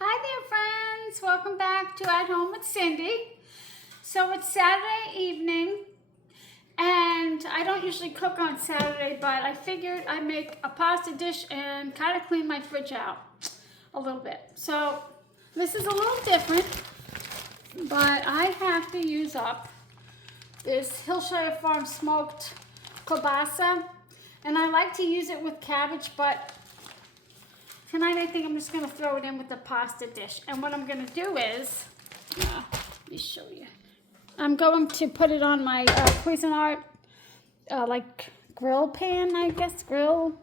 Hi there, friends. Welcome back to At Home with Cindy. So it's Saturday evening, and I don't usually cook on Saturday, but I figured I'd make a pasta dish and kind of clean my fridge out a little bit. So this is a little different, but I have to use up this Hillshire Farm smoked kielbasa, and I like to use it with cabbage, but tonight I think I'm just going to throw it in with the pasta dish. And what I'm going to do is, let me show you. I'm going to put it on my Cuisinart like grill pan, I guess, grill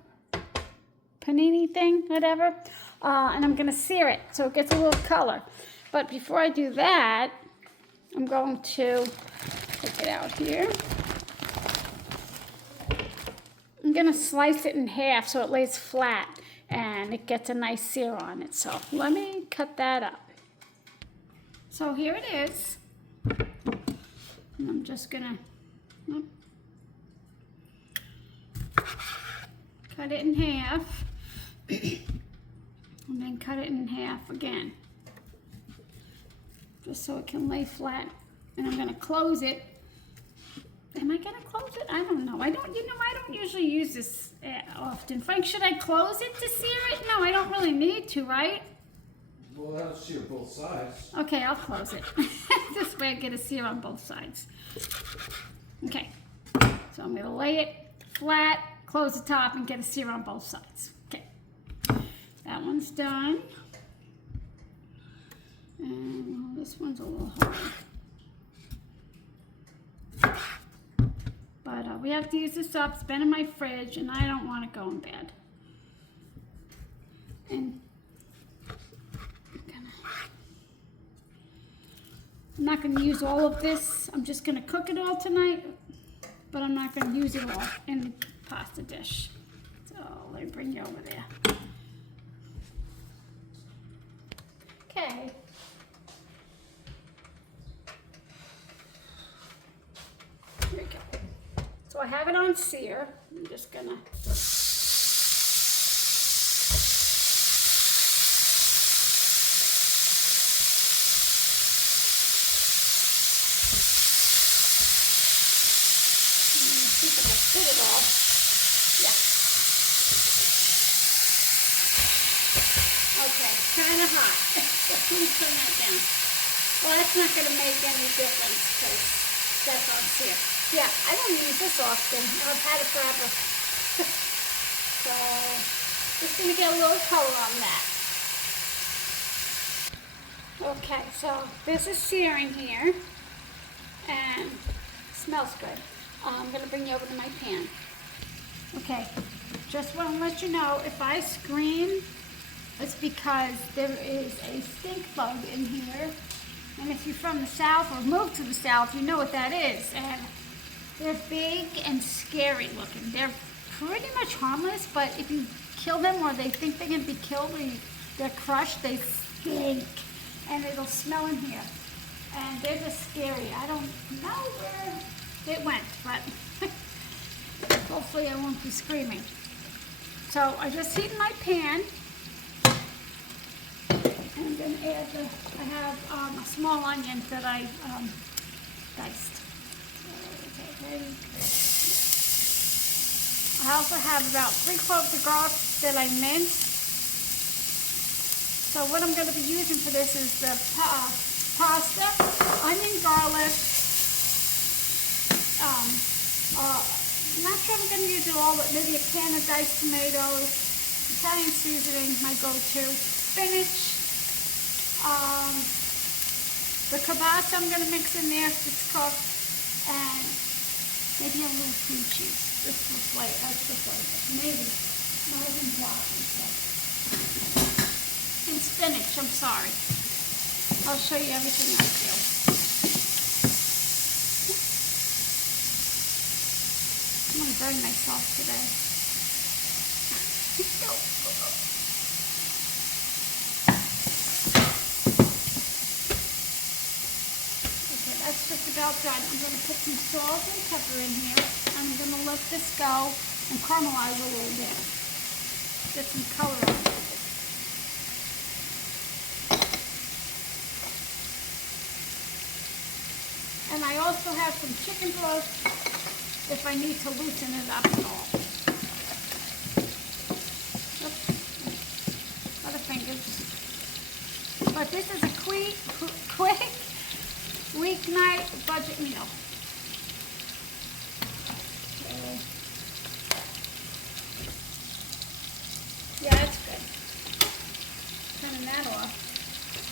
panini thing, whatever. And I'm going to sear it so it gets a little color. But before I do that, I'm going to take it out here. I'm going to slice it in half so it lays flat and it gets a nice sear on it. So let me cut that up. So here it is. And I'm just gonna cut it in half and then cut it in half again, just so it can lay flat. And I'm gonna close it. Am I gonna close it? I don't know. I don't usually use this often. Frank, should I close it to sear it? No, I don't really need to, right? Well, that'll sear both sides. Okay, I'll close it. This way I get a sear on both sides. Okay, so I'm gonna lay it flat, close the top, and get a sear on both sides. Okay, that one's done. And this one's a little hard. But we have to use this up. It's been in my fridge, and I don't want it going bad. And I'm not going to use all of this. I'm just going to cook it all tonight, but I'm not going to use it all in the pasta dish. So let me bring you over there. Okay. Here we go. So I have it on sear. I'm just going to put it all. Yeah. Okay, kind of hot. Let me turn that down. Well, that's not going to make any difference because that's on sear. Yeah, I don't use this often. I've had it forever. So, just going to get a little color on that. Okay, so this is searing here, and it smells good. I'm going to bring you over to my pan. Okay, just want to let you know, if I scream, it's because there is a stink bug in here. And if you're from the South or moved to the South, you know what that is. And they're big and scary looking. They're pretty much harmless, but if you kill them or they think they're going to be killed or they're crushed, they stink. And it'll smell in here. And they're just scary. I don't know where it went, but hopefully I won't be screaming. So I just heated my pan, and I'm going to add I have a small onion that I diced. Okay. I also have about 3 cloves of garlic that I minced. So what I'm going to be using for this is the pasta, onion, garlic. I'm not sure I'm going to use it all, but maybe a can of diced tomatoes, Italian seasoning, my go-to, spinach, the kielbasa I'm going to mix in there if it's cooked, and maybe a little cream cheese, just for flavor, extra flavor, maybe, not even and spinach, I'm sorry. I'll show you everything I do. I'm going to burn myself today. Okay, that's just about done. I'm going to put some salt and pepper in here. I'm going to let this go and caramelize a little bit. Get some color on it. also have some chicken broth if I need to loosen it up at all. Oops. Butterfingers. But this is a quick weeknight budget meal. Okay. Yeah, that's good. Turning that off.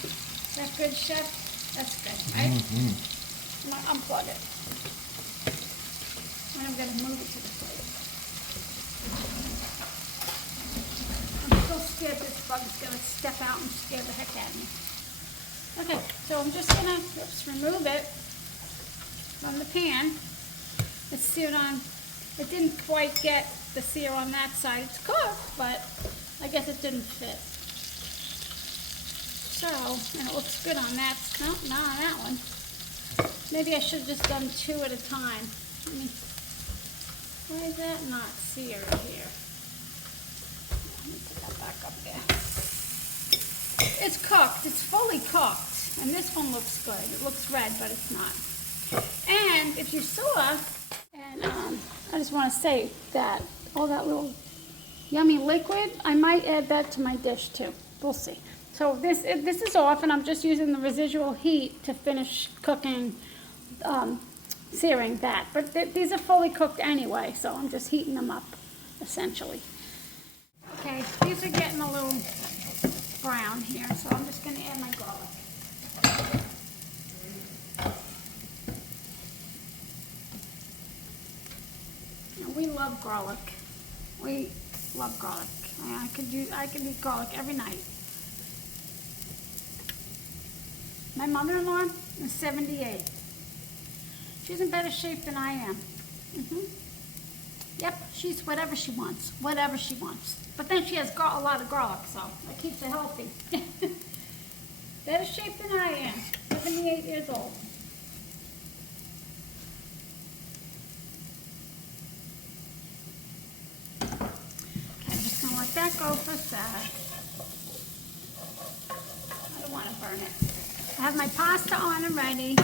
Is that good, Chef? That's good, right? Mm-hmm. I'm gonna unplug it. And I'm gonna move it to the plate. I'm so scared this bug's gonna step out and scare the heck out of me. Okay, so I'm just gonna remove it from the pan. It's seared on. It didn't quite get the sear on that side. It's cooked, but I guess it didn't fit. So, and it looks good on that. No, not on that one. Maybe I should have just done 2 at a time. Why is that not seared here? Let me put that back up there. It's cooked. It's fully cooked. And this one looks good. It looks red, but it's not. And if you saw, and I just want to say that all that little yummy liquid, I might add that to my dish too. We'll see. So this is off, and I'm just using the residual heat to finish cooking, searing that. But these are fully cooked anyway, so I'm just heating them up, essentially. Okay, these are getting a little brown here, so I'm just going to add my garlic. We love garlic. We love garlic. I could eat garlic every night. My mother-in-law is 78. She's in better shape than I am. Yep, she's whatever she wants. Whatever she wants. But then she has a lot of garlic, so that keeps her healthy. Better shape than I am. 78 years old. Let that go for a sec. I don't want to burn it. I have my pasta on already.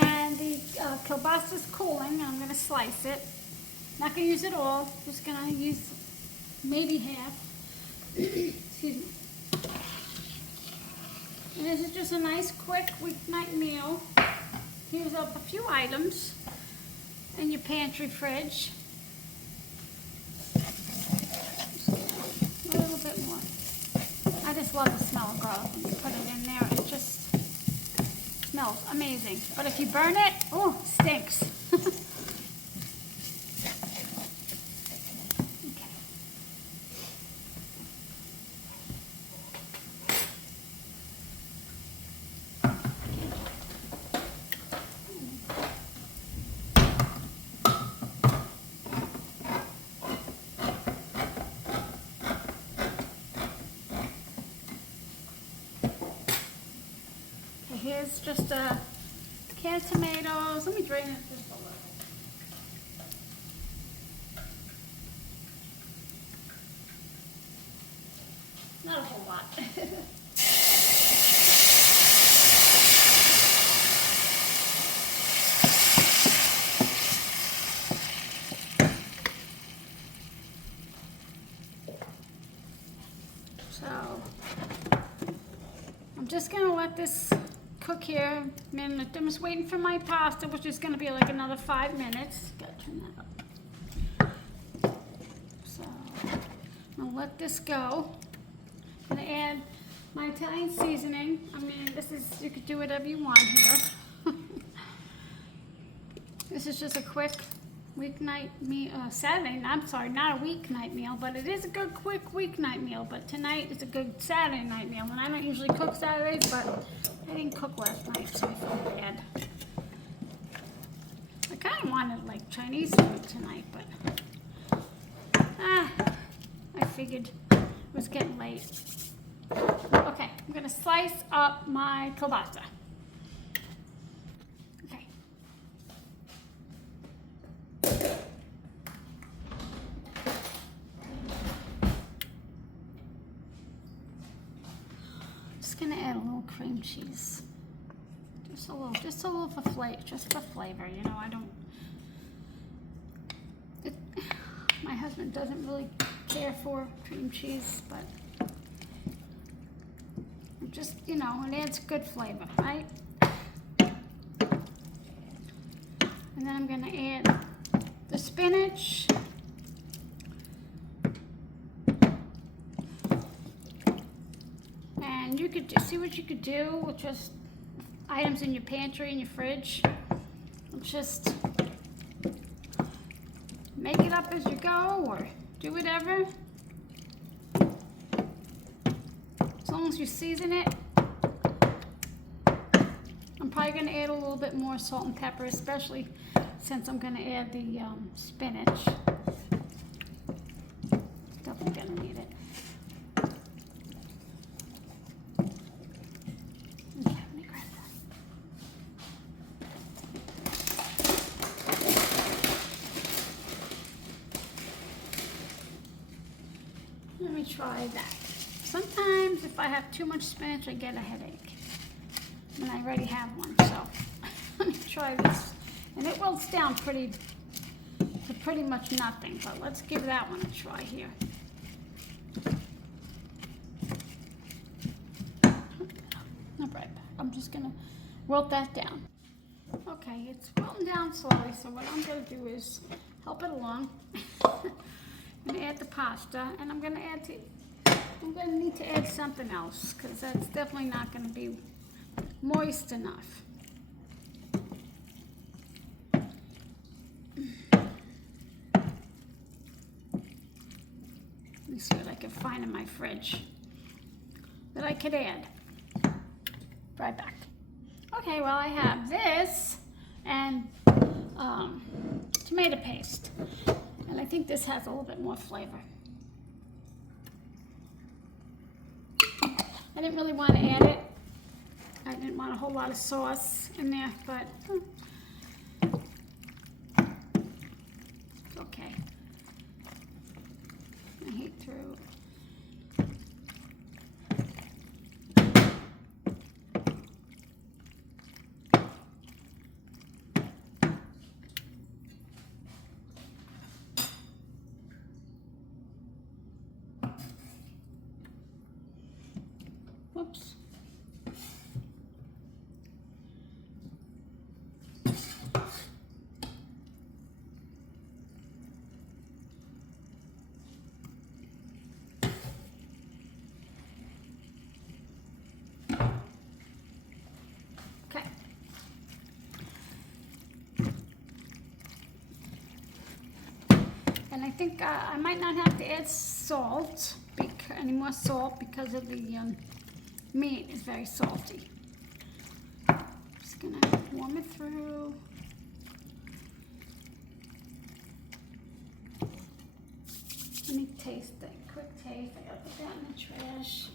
And the kielbasa is cooling. I'm going to slice it. Not going to use it all. Just going to use maybe half. Excuse me. And this is just a nice, quick weeknight meal. Here's up a few items in your pantry fridge. A little bit more. I just love the smell of garlic when you put it in there. It just smells amazing. But if you burn it, oh, it stinks. Okay. Here's just a can of tomatoes. Let me drain it just a little. Not a whole lot. So, I'm just going to let this cook here a minute. I'm just waiting for my pasta, which is going to be like another 5 minutes. Gotta turn that up. So I'm gonna let this go. I'm gonna add my Italian seasoning. I mean, this is, you could do whatever you want here. This is just a quick weeknight meal, Saturday. I'm sorry, not a weeknight meal, but it is a good quick weeknight meal. But tonight is a good Saturday night meal, and I don't usually cook Saturdays, but I didn't cook last night, so I feel bad. I kind of wanted like Chinese food tonight, but I figured it was getting late. Okay, I'm gonna slice up my kielbasa. Okay. Just gonna add a little cream cheese. Just a little for flavor, you know, I don't, my husband doesn't really care for cream cheese, but just, you know, it adds good flavor, right? And then I'm gonna add the spinach. And you could see what you could do with just items in your pantry and your fridge. Just make it up as you go or do whatever. As long as you season it. I'm probably going to add a little bit more salt and pepper, especially since I'm going to add the spinach. Definitely going to need it. Okay, let me grab that. Let me try that. Sometimes if I have too much spinach, I get a headache. And I already have one, so let me try this. And it wilts down to pretty much nothing, but let's give that one a try here. I'll be right back. I'm just gonna wilt that down. Okay, it's wilting down slowly, so what I'm gonna do is help it along. I'm gonna add the pasta, and I'm gonna need to add something else, because that's definitely not gonna be moist enough. Let me see what I can find in my fridge that I could add. Right back. Okay, well, I have this and tomato paste, and I think this has a little bit more flavor. I didn't really want to add it. I didn't want a whole lot of sauce in there, but it's okay. I hate through. Whoops. Okay. And I think I might not have to add salt, any more salt, because of the meat is very salty. Just gonna warm it through. Let me taste it. Quick taste. I gotta put that in the trash.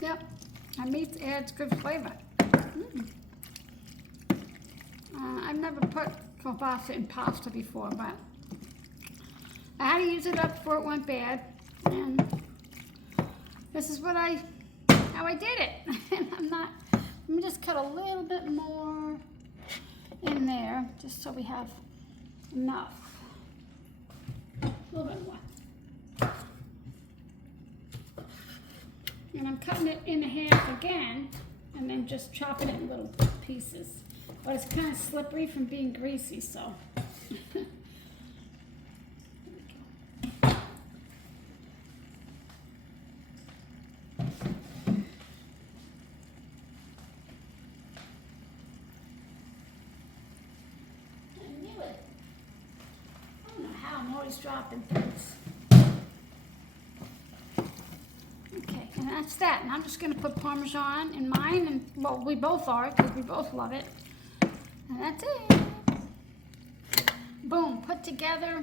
Yep, our meat adds good flavor. I've never put kielbasa in pasta before, but I had to use it up before it went bad, and this is how I did it. And let me just cut a little bit more in there, just so we have enough. A little bit more. And I'm cutting it in half again, and then just chopping it in little pieces. But it's kind of slippery from being greasy, so. There we go. I knew it. I don't know how I'm always dropping things. And that's that. And I'm just going to put Parmesan in mine. And, well, we both are, because we both love it. And that's it. Boom. Put together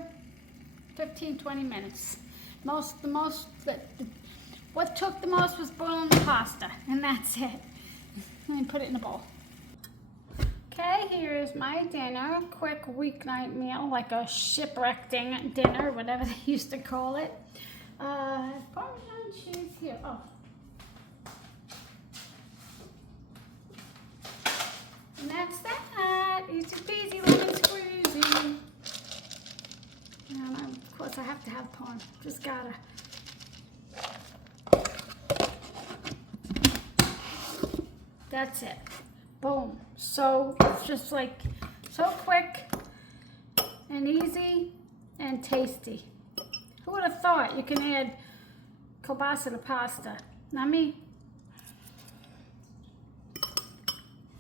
15, 20 minutes. What took the most was boiling the pasta. And that's it. And put it in a bowl. Okay, here's my dinner. Quick weeknight meal, like a shipwreck dinner, whatever they used to call it. Parmesan cheese here. Oh. And that's that. Easy peasy, lemon squeezy. And of course I have to have parm. Just gotta. That's it. Boom. So just like so quick and easy and tasty. Who would have thought you can add kielbasa to pasta? Not me.